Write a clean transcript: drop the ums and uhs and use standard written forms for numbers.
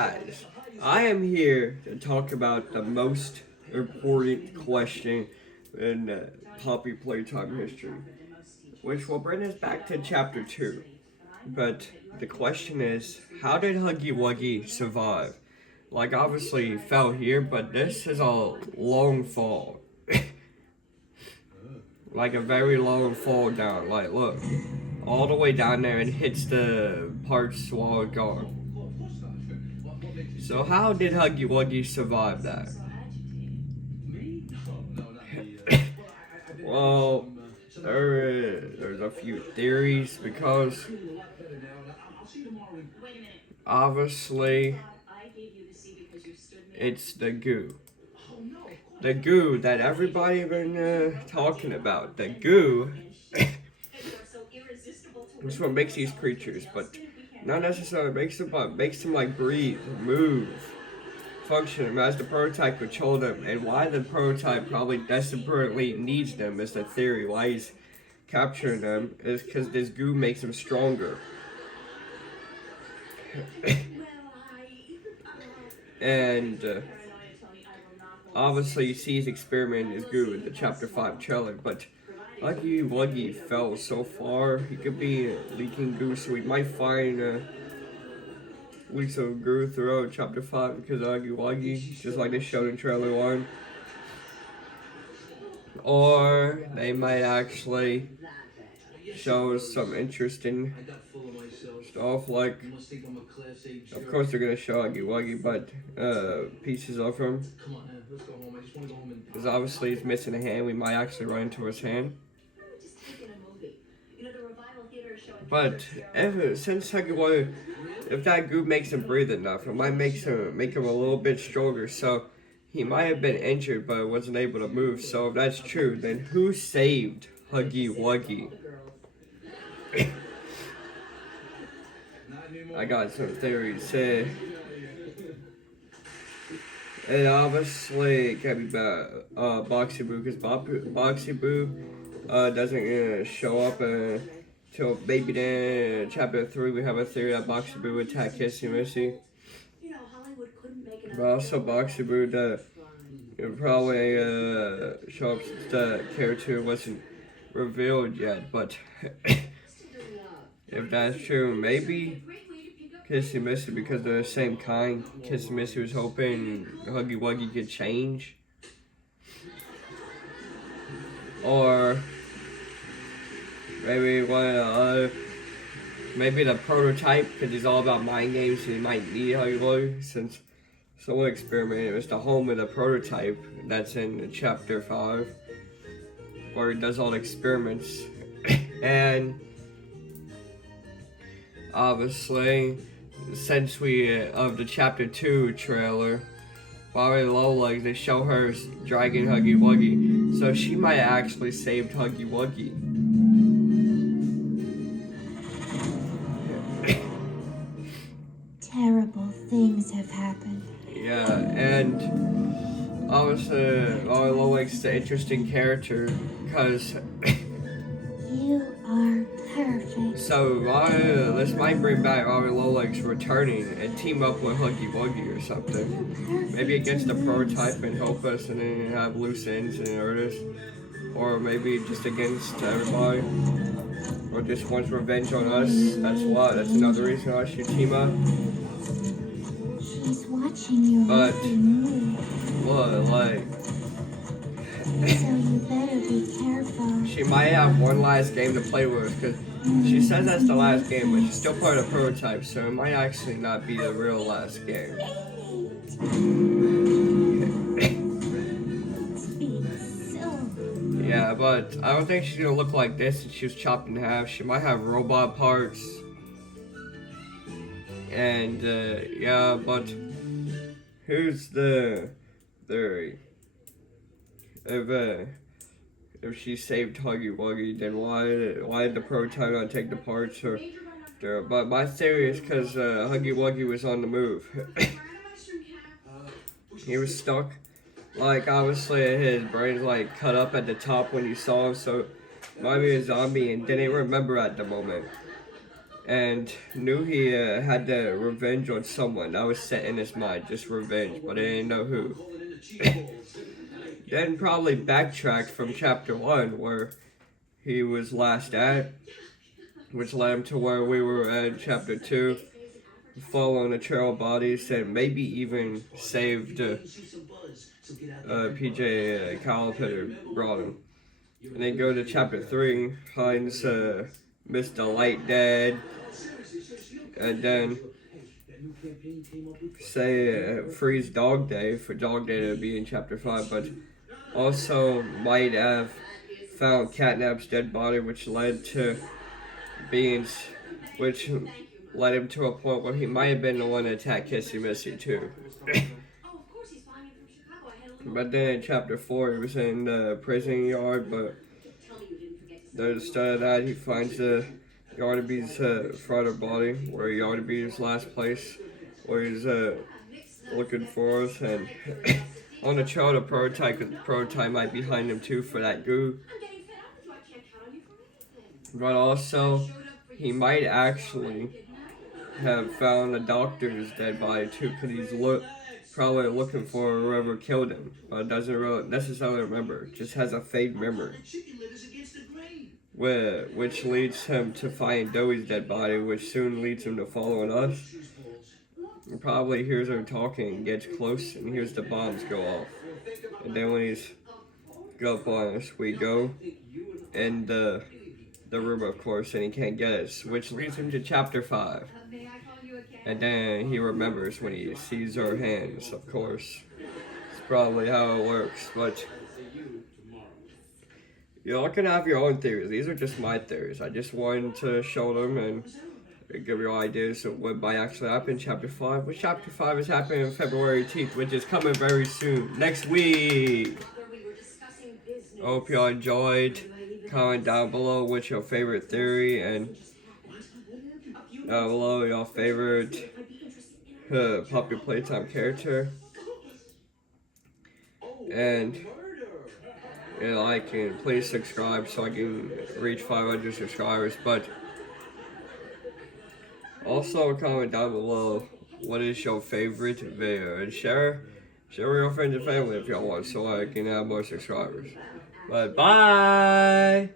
Guys, I am here to talk about the most important question in Poppy Playtime history, which will bring us back to chapter 2. But the question is, how did Huggy Wuggy survive? Like, obviously, he fell here, but this is a long fall. Like a very long fall down. Like, look, all the way down there and hits the parts while it's gone. So how did Huggy Wuggy survive that? Well, there's a few theories because obviously it's the goo. The goo that everybody been talking about. The goo is what makes these creatures, but not necessarily makes them, but makes them like breathe, move, function as the prototype control them, and why the prototype probably desperately needs them is the theory. Why he's capturing them is because this goo makes them stronger. And obviously you see he's experimenting his goo in the chapter 5 trailer, but Huggy Wuggy fell so far, he could be leaking goo, so we might find leaks of goo throughout chapter 5 because of Huggy Wuggy, just like they showed in trailer 1. Or they might actually show us some interesting stuff, like, of course they're going to show Huggy Wuggy, but pieces of him. Because obviously he's missing a hand, we might actually run into his hand. But since Huggy Wuggy, if that goo makes him breathe enough, it might make him a little bit stronger. So he might have been injured but wasn't able to move. So if that's true, then who saved Huggy Wuggy? I got some theories. And obviously it can be Boxy Boo, because Boxy Boo doesn't show up till maybe then chapter 3. We have a theory that Boxy Boo would attack Kissy Missy. But also Boxy Boo would probably show up since the character wasn't revealed yet. But if that's true, maybe Kissy Missy, because they're the same kind. Kissy Missy was hoping Huggy Wuggy could change. Or maybe maybe the prototype, because he's all about mind games, and he might need Huggy Wuggy, since someone experimented. It was the home of the prototype that's in chapter 5, where he does all the experiments. And obviously, since of the chapter 2 trailer, Bobby Lowlegs, they show her dragging Huggy Wuggy, so she might actually saved Huggy Wuggy. Terrible things have happened. Yeah, and obviously Bobby Lowlegs is an interesting character because you are perfect. So this might bring back Bobby Lowlegs returning and team up with Huggy Wuggy or something. Maybe against the prototype and help us, and then have loose ends and hurt us. Or maybe just against everybody. Or just wants revenge on us. That's another reason I should team up. She's watching you every move. What, like? So you better be careful. She might have one last game to play with, because she says that's the last game, but she's still part of the prototype, so it might actually not be the real last game. Yeah, but I don't think she's gonna look like this if she was chopped in half. She might have robot parts. And yeah, but here's the theory. If she saved Huggy Wuggy, then why did the prototype not take the parts? But my theory is because Huggy Wuggy was on the move. He was stuck. Like, obviously his brain's like cut up at the top when you saw him, so might be a zombie and didn't remember at the moment. and knew he had to revenge on someone. That was set in his mind, just revenge, but he didn't know who. Then probably backtracked from chapter 1, where he was last at, which led him to where we were at chapter 2, following the trail of bodies, and maybe even saved PJ Calipetter, brought him. And then go to chapter 3, finds Mr. Light dead, and then say frees Dog Day for Dog Day to be in chapter 5, but also might have found Catnap's dead body, which led to which led him to a point where he might have been the one to attack Kissy Missy too. But then in chapter 4, he was in the prison yard, but instead of that, he finds the Yardaby's front of body, where Yardaby's last place, where he's looking for us, and on the trail to prototype, because prototype might be behind him too for that goo. But also, he might actually have found the doctor's dead body too, because he's probably looking for whoever killed him, but doesn't really necessarily remember, just has a fake memory. Which leads him to find Doey's dead body, which soon leads him to following us. He probably hears her talking, gets close, and hears the bombs go off. And then when he's up on us, we go in the room, of course, and he can't get us, which leads him to chapter 5. And then he remembers when he sees our hands, of course. It's probably how it works, but y'all can have your own theories. These are just my theories. I just wanted to show them and give you ideas of what might actually happen in chapter 5. Which chapter 5 is happening on February 18th, which is coming very soon, next week. I hope y'all enjoyed. Comment down below what's your favorite theory, and down below your favorite Poppy Playtime character. And like and please subscribe so I can reach 500 subscribers. But also comment down below what is your favorite video, and share with your friends and family if y'all want, so I can have more subscribers. But bye.